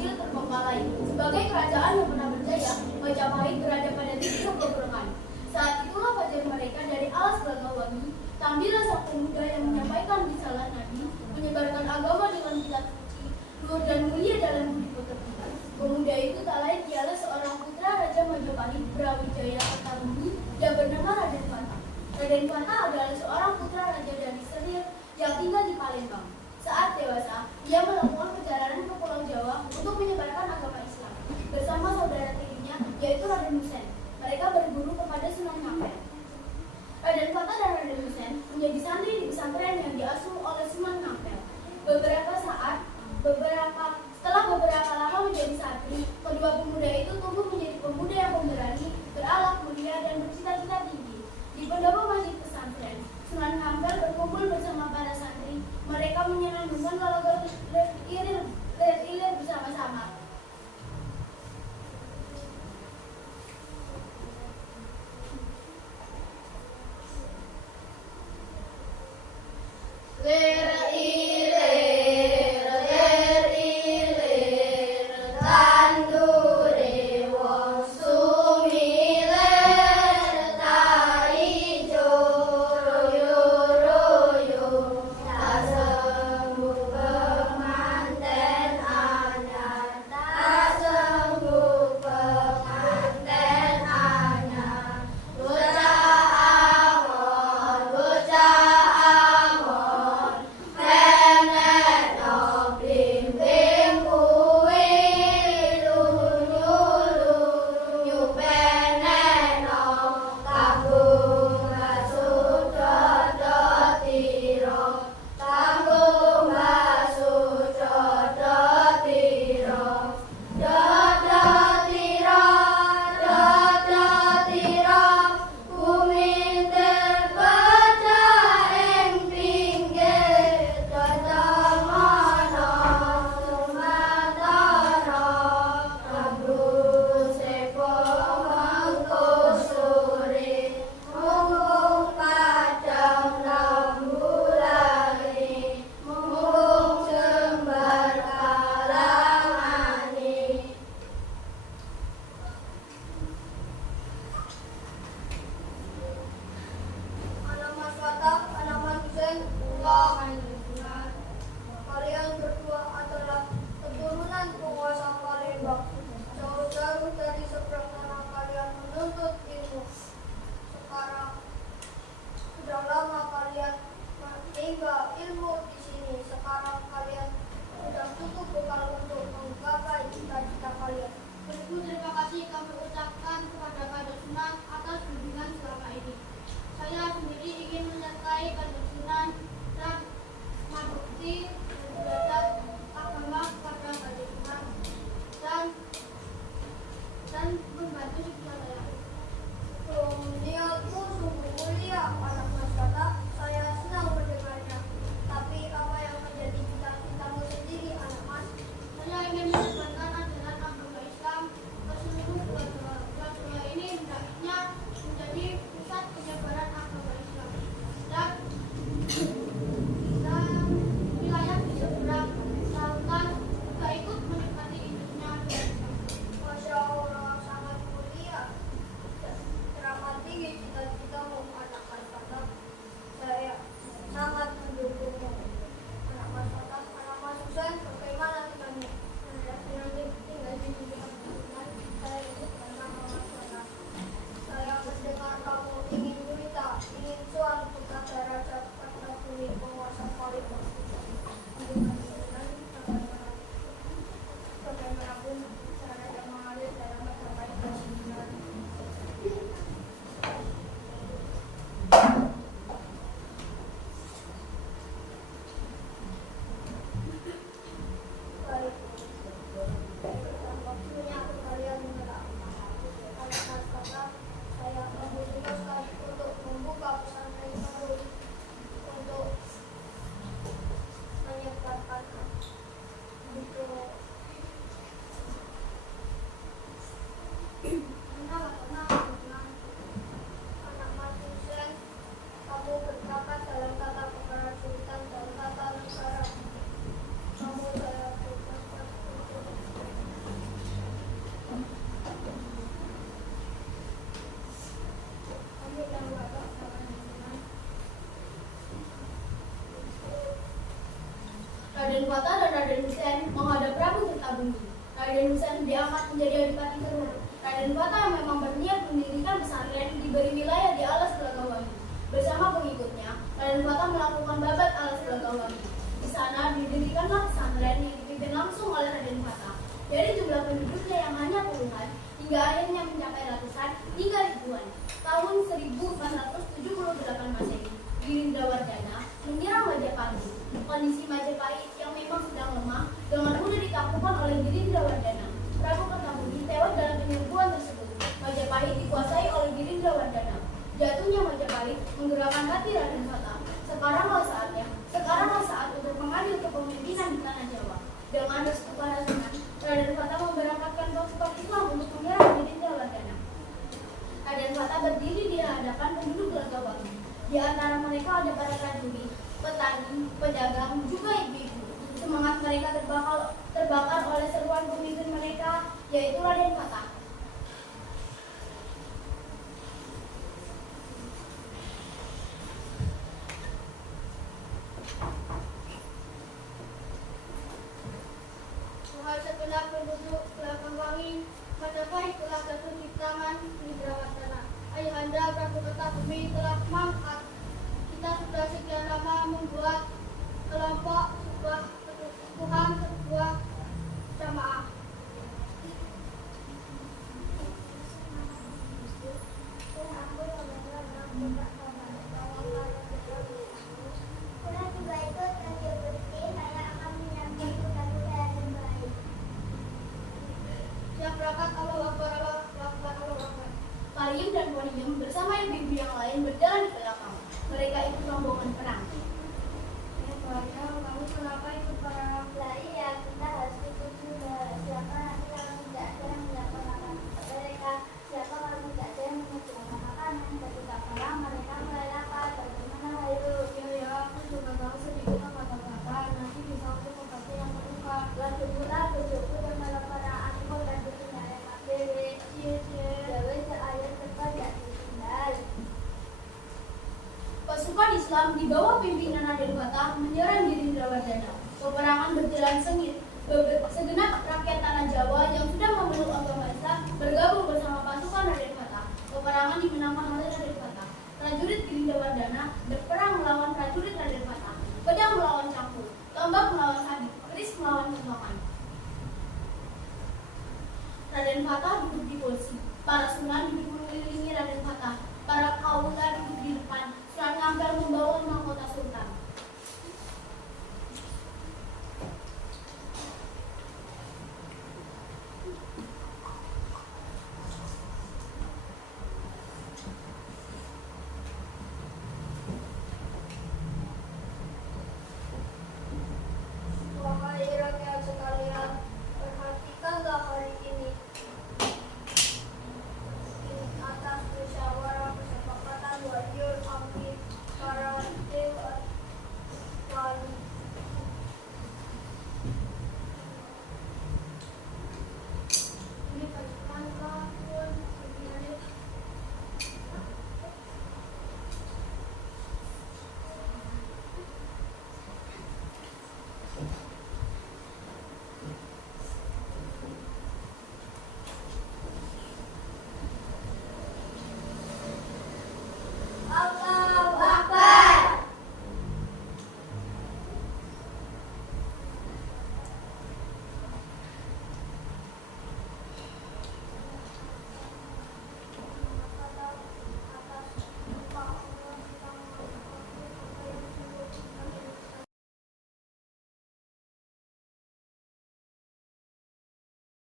kecil terbengkalai. Sebagai kerajaan yang pernah berjaya, Majapahit berada pada titik keberuntungan. Saat itulah fajar mereka dari alas Bangkawangi, tampillah sang pemuda yang menyampaikan risalah Nabi, menyebarkan agama dengan kitab suci, luhur dan mulia dalam budi pekerti. Pemuda itu tak lain ialah seorang putra Raja Majapahit Brawijaya Kertabumi yang bernama Raden Fata. Raden Fata adalah seorang putra raja dari Serir yang tinggal di Palembang. Saat dewasa, ia melakukan perjalanan ke Pulau Jawa untuk menyebarkan agama Islam bersama saudara tirinya, yaitu Raden Husein. Mereka berguru kepada Sunan Ampel. Raden Fata dan Raden Husein menjadi santri di pesantren yang diasuh oleh Sunan Ampel. Setelah beberapa lama menjadi santri, kedua pemuda itu tumbuh menjadi pemuda yang pemberani, berakhlak mulia dan bercita-cita tinggi. Di pendopo masjid pesantren, Sunan Ampel berkumpul bersama para santri. Mereka menyenandungkan lagu ilir bersama-sama. Fatah dan Raden Husain menghadap Prabu Tirtabudi. Raden Husain diangkat menjadi adipati terhormat. Raden Fatah yang memang berniat mendirikan pesantren diberi wilayah di alas Belagawangi. Bersama pengikutnya, Raden Fatah melakukan babat alas Belagawangi. Di sana didirikanlah pesantren yang dipimpin langsung oleh Raden Fatah. Dari jumlah penduduknya yang hanya puluhan, hingga akhirnya mencapai ratusan hingga ribuan. Tahun 1478 Masehi, Girindrawardhana menyerang Majapahit. Kondisi Majapahit yang memang sedang lemah dengan mudah ditaklukkan oleh Girindrawardhana. Prabu Kertabudi tewas dalam penyerbuan tersebut. Majapahit dikuasai oleh Girindrawardhana. Jatuhnya Majapahit menggerakkan hati Raden Fatah. Sekaranglah saat untuk mengambil kepemimpinan di tanah Jawa. Dengan restu para sunan, Raden Fatah memberangkatkan pasukan Islam untuk menyerang Girindrawardhana. Raden Fatah berdiri di hadapan penduduk Belagawangi. Di antara mereka ada para prajurit, petani, pedagang, juga ibu-ibu. Semangat mereka terbakar oleh seruan pemimpin mereka, yaitu Raden Fatah. Wahai segenap penduduk Belagawangi, Majapahit telah jatuh di tangan Girindrawardhana. Ayahanda Prabu Kertabudi telah mangkat. Kita sudah sekian lama membuat kelompok sebuah kerukuhan, sebuah jamaah. Yang berangkat Allahu Akbar, Allahu Akbar, Allahu Akbar. Pariem dan Pariem bersama ibu-ibu yang lain berjalan di belakang. Mereka ikut rombongan perang. Kamu kenapa ikut perang? Lah iya, kita harus ikut juga. Siapa nanti kalau tidak ada yang melakukan mereka, siapa kalau tidak ada yang menyediakan makanan, ketika perang mereka mulai lapar. Bagaimana ayo? Ya, aku juga tahu sedikit kata-kata. Nanti bisa untuk membantu yang terluka. Lagi pula tujuku yang malam perang aku dan dunia yang akhir. Jawa seayat cepat tidak ditinggal. Pasukan Islam di bawah pimpinan Raden Fatah menyerang Girindrawardhana. Peperangan berjalan sengit. Segenap rakyat tanah Jawa yang sudah memeluk agama Islam bergabung bersama pasukan Raden Fatah. Peperangan dimenangkan oleh Raden Fatah. Prajurit Girindrawardhana berperang melawan prajurit Raden Fatah. Pedang melawan cangkul, tombak melawan sabit, keris melawan kembangan. Raden Fatah duduk di kursi. Para sunan duduk mengelilingi Raden